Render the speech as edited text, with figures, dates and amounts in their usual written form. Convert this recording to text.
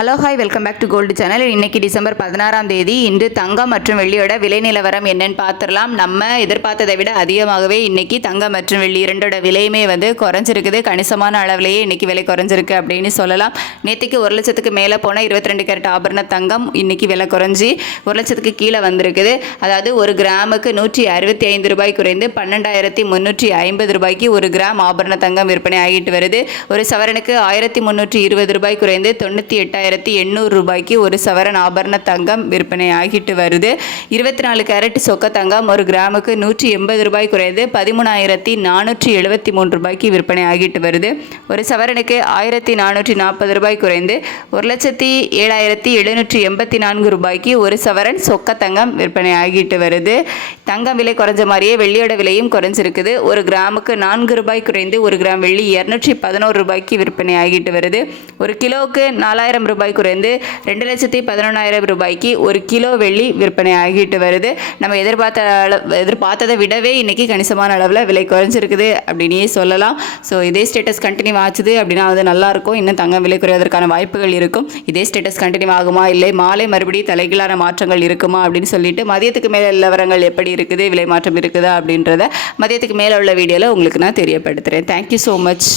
Hello hi welcome back to gold channel. இன்றைக்கி December 16ஆம் தேதி. இன்று தங்கம் மற்றும் வெள்ளியோட விலை நிலவரம் என்னன்னு பார்த்துடலாம். நம்ம எதிர்பார்த்ததை விட அதிகமாகவே இன்றைக்கி தங்கம் மற்றும் வெள்ளி இரண்டோட விலையுமே குறைஞ்சிருக்குது. கணிசமான அளவிலேயே இன்றைக்கி விலை குறைஞ்சிருக்கு அப்படின்னு சொல்லலாம். நேற்றுக்கு 1 லட்சத்துக்கு மேலே போன 22 கேரட் ஆபரண தங்கம் இன்றைக்கி விலை குறைஞ்சி 1 லட்சத்துக்கு கீழே வந்திருக்குது. அதாவது ஒரு கிராமுக்கு 165 ரூபாய் குறைந்து 12,350 ரூபாய்க்கு ஒரு கிராம் ஆபரண தங்கம் விற்பனை ஆகிட்டு வருது. ஒரு சவரனுக்கு 1,320 ரூபாய் குறைந்து 98,800 ரூபாய்க்கு ஒரு சவரன் ஆபரண தங்கம் விற்பனை ஆகிட்டு வருது. 24 கேரட் சொக்க தங்கம் ஒரு கிராமுக்கு 180 ரூபாய் குறைந்து 13,473 ரூபாய்க்கு விற்பனை ஆகிட்டு வருது. ஒரு சவரனுக்கு 1,440 ரூபாய் குறைந்து 1,07,784 ரூபாய்க்கு ஒரு சவரன் சொக்க தங்கம் விற்பனை ஆகிட்டு வருது. தங்கம் விலை குறைஞ்ச மாதிரியே வெள்ளியோட விலையும் குறைஞ்சிருக்குது. ஒரு கிராமுக்கு 4 ரூபாய் குறைந்து ஒரு கிராம் வெள்ளி 211 ரூபாய்க்கு விற்பனை ஆகிட்டு வருது. ஒரு கிலோவுக்கு 4,000 ரூபாய் குறைந்து 2,11,000 ரூபாய்க்கு ஒரு கிலோ வெள்ளி விற்பனை ஆகிட்டு வருது. நம்ம எதிர்பார்த்ததை விடவே இன்றைக்கி கணிசமான அளவில் விலை குறைஞ்சிருக்குது அப்படின்னே சொல்லலாம். ஸோ இதே ஸ்டேட்டஸ் கண்டினியூ ஆச்சுது அப்படின்னா நல்லாயிருக்கும். இன்னும் தங்கம் விலை குறைவதற்கான வாய்ப்புகள் இருக்கும். இதே ஸ்டேட்டஸ் கண்டினியூ ஆகுமா, இல்லை மாலை மறுபடியும் தலைகீழான மாற்றங்கள் இருக்குமா அப்படின்னு சொல்லிட்டு மதியத்துக்கு மேலே நிலவரங்கள் எப்படி இருக்குது, விலை மாற்றம் இருக்குதா அப்படின்றத மதியத்துக்கு மேலே உள்ள வீடியோவில் உங்களுக்கு நான் தெரியப்படுத்துகிறேன். Thank you so much.